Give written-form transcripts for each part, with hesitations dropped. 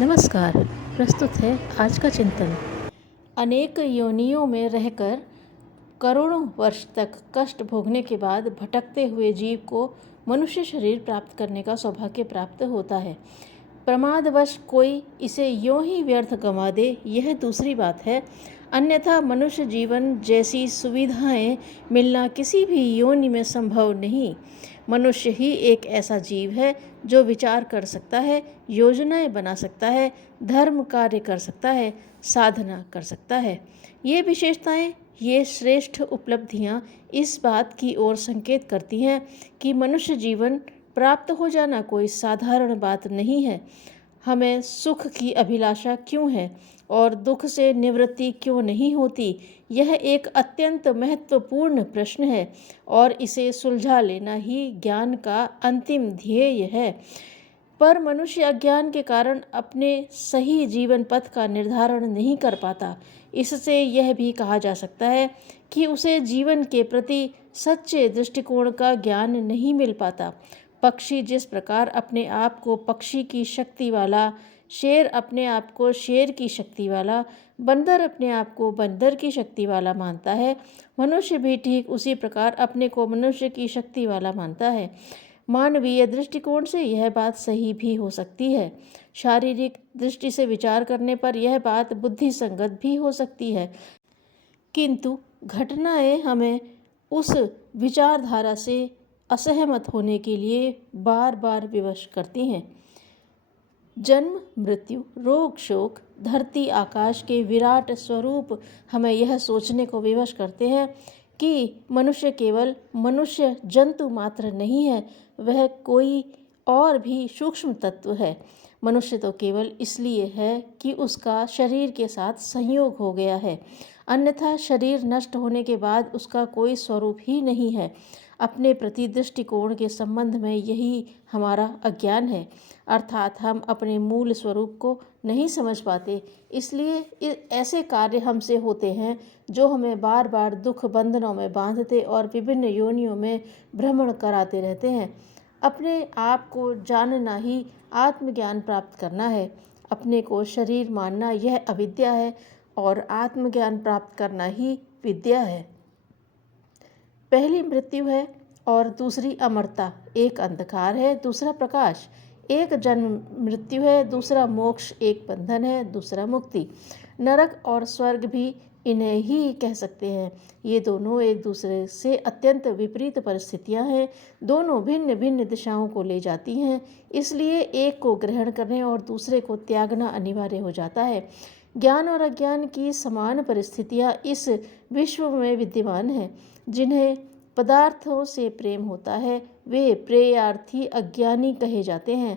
नमस्कार। प्रस्तुत है आज का चिंतन। अनेक योनियों में रहकर करोड़ों वर्ष तक कष्ट भोगने के बाद भटकते हुए जीव को मनुष्य शरीर प्राप्त करने का सौभाग्य प्राप्त होता है। प्रमादवश कोई इसे यों ही व्यर्थ गंवा दे, यह दूसरी बात है। अन्यथा मनुष्य जीवन जैसी सुविधाएं मिलना किसी भी योनि में संभव नहीं। मनुष्य ही एक ऐसा जीव है जो विचार कर सकता है, योजनाएं बना सकता है, धर्म कार्य कर सकता है, साधना कर सकता है। ये विशेषताएं, ये श्रेष्ठ उपलब्धियां इस बात की ओर संकेत करती हैं कि मनुष्य जीवन प्राप्त हो जाना कोई साधारण बात नहीं है। हमें सुख की अभिलाषा क्यों है और दुख से निवृत्ति क्यों नहीं होती, यह एक अत्यंत महत्वपूर्ण प्रश्न है और इसे सुलझा लेना ही ज्ञान का अंतिम ध्येय है। पर मनुष्य अज्ञान के कारण अपने सही जीवन पथ का निर्धारण नहीं कर पाता। इससे यह भी कहा जा सकता है कि उसे जीवन के प्रति सच्चे दृष्टिकोण का ज्ञान नहीं मिल पाता। पक्षी जिस प्रकार अपने आप को पक्षी की शक्ति वाला, शेर अपने आप को शेर की शक्ति वाला, बंदर अपने आप को बंदर की शक्ति वाला मानता है, मनुष्य भी ठीक उसी प्रकार अपने को मनुष्य की शक्ति वाला मानता है। मानवीय दृष्टिकोण से यह बात सही भी हो सकती है। शारीरिक दृष्टि से विचार करने पर यह बात बुद्धि संगत भी हो सकती है, किंतु घटनाएं हमें उस विचारधारा से असहमत होने के लिए बार बार विवश करती हैं। जन्म, मृत्यु, रोग, शोक, धरती आकाश के विराट स्वरूप हमें यह सोचने को विवश करते हैं कि मनुष्य केवल मनुष्य जंतु मात्र नहीं है, वह कोई और भी सूक्ष्म तत्व है। मनुष्य तो केवल इसलिए है कि उसका शरीर के साथ संयोग हो गया है, अन्यथा शरीर नष्ट होने के बाद उसका कोई स्वरूप ही नहीं है। अपने प्रति दृष्टिकोण के संबंध में यही हमारा अज्ञान है, अर्थात हम अपने मूल स्वरूप को नहीं समझ पाते। इसलिए ऐसे कार्य हमसे होते हैं जो हमें बार बार दुख बंधनों में बांधते और विभिन्न योनियों में भ्रमण कराते रहते हैं। अपने आप को जानना ही आत्मज्ञान प्राप्त करना है। अपने को शरीर मानना यह अविद्या है और आत्मज्ञान प्राप्त करना ही विद्या है। पहली मृत्यु है और दूसरी अमरता। एक अंधकार है, दूसरा प्रकाश। एक जन्म मृत्यु है, दूसरा मोक्ष। एक बंधन है, दूसरा मुक्ति। नरक और स्वर्ग भी इन्हें ही कह सकते हैं। ये दोनों एक दूसरे से अत्यंत विपरीत परिस्थितियां हैं, दोनों भिन्न भिन्न दिशाओं को ले जाती हैं। इसलिए एक को ग्रहण करने और दूसरे को त्यागना अनिवार्य हो जाता है। ज्ञान और अज्ञान की समान परिस्थितियां इस विश्व में विद्यमान हैं। जिन्हें पदार्थों से प्रेम होता है वे प्रेयार्थी अज्ञानी कहे जाते हैं,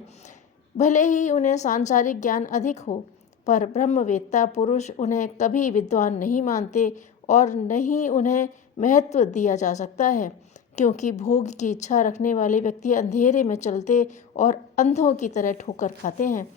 भले ही उन्हें सांसारिक ज्ञान अधिक हो। पर ब्रह्मवेत्ता पुरुष उन्हें कभी विद्वान नहीं मानते और नहीं उन्हें महत्व दिया जा सकता है, क्योंकि भोग की इच्छा रखने वाले व्यक्ति अंधेरे में चलते और अंधों की तरह ठोकर खाते हैं।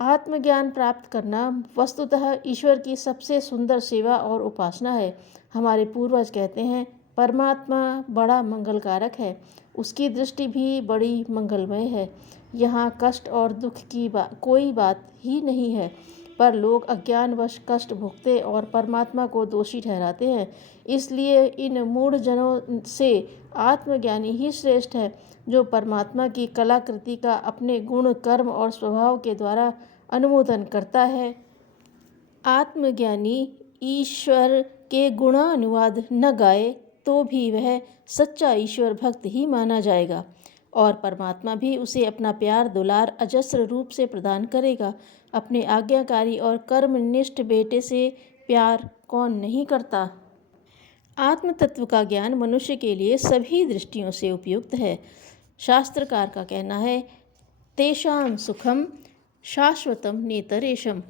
आत्मज्ञान प्राप्त करना वस्तुतः ईश्वर की सबसे सुंदर सेवा और उपासना है। हमारे पूर्वज कहते हैं, परमात्मा बड़ा मंगलकारक है, उसकी दृष्टि भी बड़ी मंगलमय है। यहाँ कष्ट और दुख की कोई बात ही नहीं है, पर लोग अज्ञानवश कष्ट भोगते और परमात्मा को दोषी ठहराते हैं। इसलिए इन मूढ़ जनों से आत्मज्ञानी ही श्रेष्ठ है, जो परमात्मा की कलाकृति का अपने गुण, कर्म और स्वभाव के द्वारा अनुमोदन करता है। आत्मज्ञानी ईश्वर के गुणानुवाद न गाए तो भी वह सच्चा ईश्वर भक्त ही माना जाएगा और परमात्मा भी उसे अपना प्यार दुलार अजस्र रूप से प्रदान करेगा। अपने आज्ञाकारी और कर्मनिष्ठ बेटे से प्यार कौन नहीं करता। आत्म तत्व का ज्ञान मनुष्य के लिए सभी दृष्टियों से उपयुक्त है। शास्त्रकार का कहना है, तेषां सुखम शाश्वतम नेतरेशम,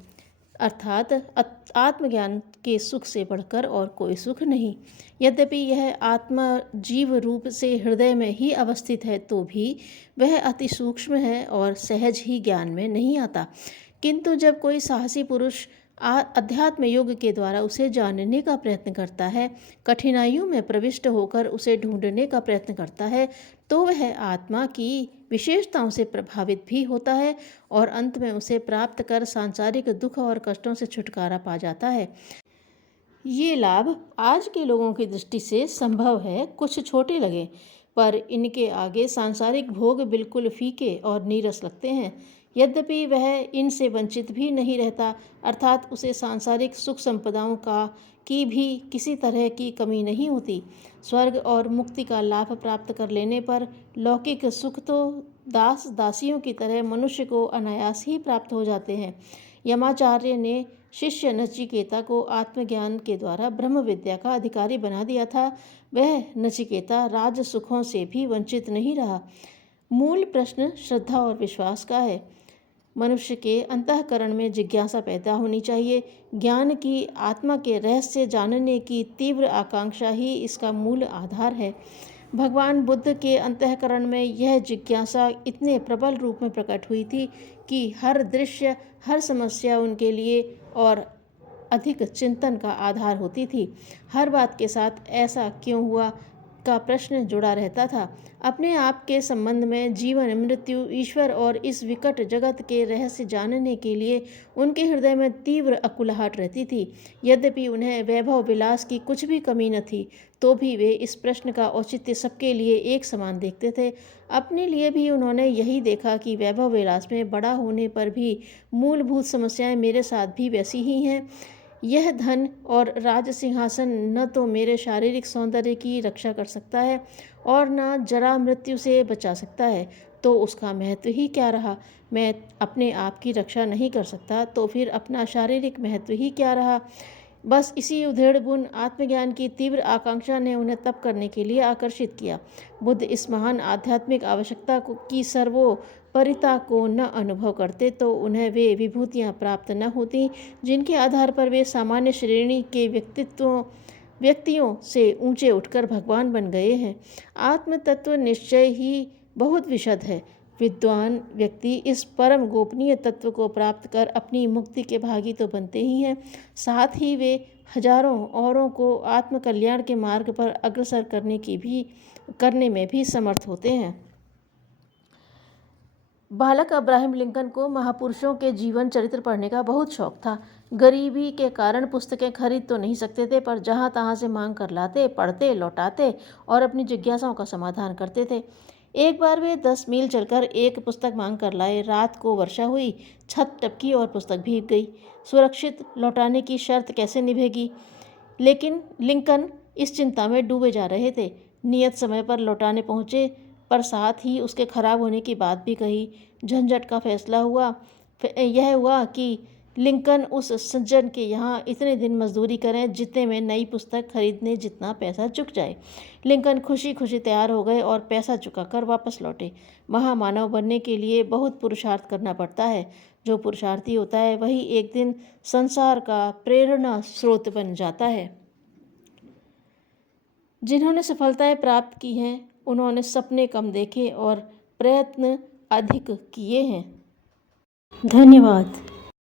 अर्थात आत्मज्ञान के सुख से बढ़कर और कोई सुख नहीं। यद्यपि यह आत्मा जीव रूप से हृदय में ही अवस्थित है तो भी वह अति सूक्ष्म है और सहज ही ज्ञान में नहीं आता। किंतु जब कोई साहसी पुरुष अध्यात्म योग के द्वारा उसे जानने का प्रयत्न करता है, कठिनाइयों में प्रविष्ट होकर उसे ढूंढने का प्रयत्न करता है, तो वह आत्मा की विशेषताओं से प्रभावित भी होता है और अंत में उसे प्राप्त कर सांसारिक दुख और कष्टों से छुटकारा पा जाता है। ये लाभ आज के लोगों की दृष्टि से संभव है, कुछ छोटे लगे, पर इनके आगे सांसारिक भोग बिल्कुल फीके और नीरस लगते हैं। यद्यपि वह इनसे वंचित भी नहीं रहता, अर्थात उसे सांसारिक सुख संपदाओं की भी किसी तरह की कमी नहीं होती। स्वर्ग और मुक्ति का लाभ प्राप्त कर लेने पर लौकिक सुख तो दास दासियों की तरह मनुष्य को अनायास ही प्राप्त हो जाते हैं। यमाचार्य ने शिष्य नचिकेता को आत्मज्ञान के द्वारा ब्रह्म विद्या का अधिकारी बना दिया था। वह नचिकेता राज सुखों से भी वंचित नहीं रहा। मूल प्रश्न श्रद्धा और विश्वास का है। मनुष्य के अंतःकरण में जिज्ञासा पैदा होनी चाहिए। ज्ञान की, आत्मा के रहस्य जानने की तीव्र आकांक्षा ही इसका मूल आधार है। भगवान बुद्ध के अंतःकरण में यह जिज्ञासा इतने प्रबल रूप में प्रकट हुई थी कि हर दृश्य, हर समस्या उनके लिए और अधिक चिंतन का आधार होती थी। हर बात के साथ ऐसा क्यों हुआ का प्रश्न जुड़ा रहता था। अपने आप के संबंध में, जीवन, मृत्यु, ईश्वर और इस विकट जगत के रहस्य जानने के लिए उनके हृदय में तीव्र अकुलाहट रहती थी। यद्यपि उन्हें वैभव विलास की कुछ भी कमी न थी, तो भी वे इस प्रश्न का औचित्य सबके लिए एक समान देखते थे। अपने लिए भी उन्होंने यही देखा कि वैभव विलास में बड़ा होने पर भी मूलभूत समस्याएं मेरे साथ भी वैसी ही हैं। यह धन और राज सिंहासन न तो मेरे शारीरिक सौंदर्य की रक्षा कर सकता है और न जरा मृत्यु से बचा सकता है, तो उसका महत्व ही क्या रहा। मैं अपने आप की रक्षा नहीं कर सकता, तो फिर अपना शारीरिक महत्व ही क्या रहा। बस इसी उधेड़बुन आत्मज्ञान की तीव्र आकांक्षा ने उन्हें तप करने के लिए आकर्षित किया। बुद्ध इस महान आध्यात्मिक आवश्यकता की सर्वोपरिता को न अनुभव करते तो उन्हें वे विभूतियाँ प्राप्त न होती जिनके आधार पर वे सामान्य श्रेणी के व्यक्तियों से ऊंचे उठकर भगवान बन गए हैं। आत्म तत्व निश्चय ही बहुत विशद है। विद्वान व्यक्ति इस परम गोपनीय तत्व को प्राप्त कर अपनी मुक्ति के भागी तो बनते ही हैं, साथ ही वे हजारों औरों को आत्मकल्याण के मार्ग पर अग्रसर करने में भी समर्थ होते हैं। बालक अब्राहम लिंकन को महापुरुषों के जीवन चरित्र पढ़ने का बहुत शौक था। गरीबी के कारण पुस्तकें खरीद तो नहीं सकते थे, पर जहाँ तहाँ से मांग कर लाते, पढ़ते, लौटाते और अपनी जिज्ञासाओं का समाधान करते थे। एक बार वे 10 मील चलकर एक पुस्तक मांग कर लाए। रात को वर्षा हुई, छत टपकी और पुस्तक भीग गई। सुरक्षित लौटाने की शर्त कैसे निभेगी? लेकिन लिंकन इस चिंता में डूबे जा रहे थे। नियत समय पर लौटाने पहुँचे, पर साथ ही उसके खराब होने की बात भी कही। झंझट का फैसला यह हुआ कि लिंकन उस सज्जन के यहाँ इतने दिन मजदूरी करें जितने में नई पुस्तक खरीदने जितना पैसा चुक जाए। लिंकन खुशी खुशी तैयार हो गए और पैसा चुकाकर वापस लौटे। महामानव बनने के लिए बहुत पुरुषार्थ करना पड़ता है। जो पुरुषार्थी होता है वही एक दिन संसार का प्रेरणा स्रोत बन जाता है। जिन्होंने सफलताएं प्राप्त की हैं उन्होंने सपने कम देखे और प्रयत्न अधिक किए हैं। धन्यवाद।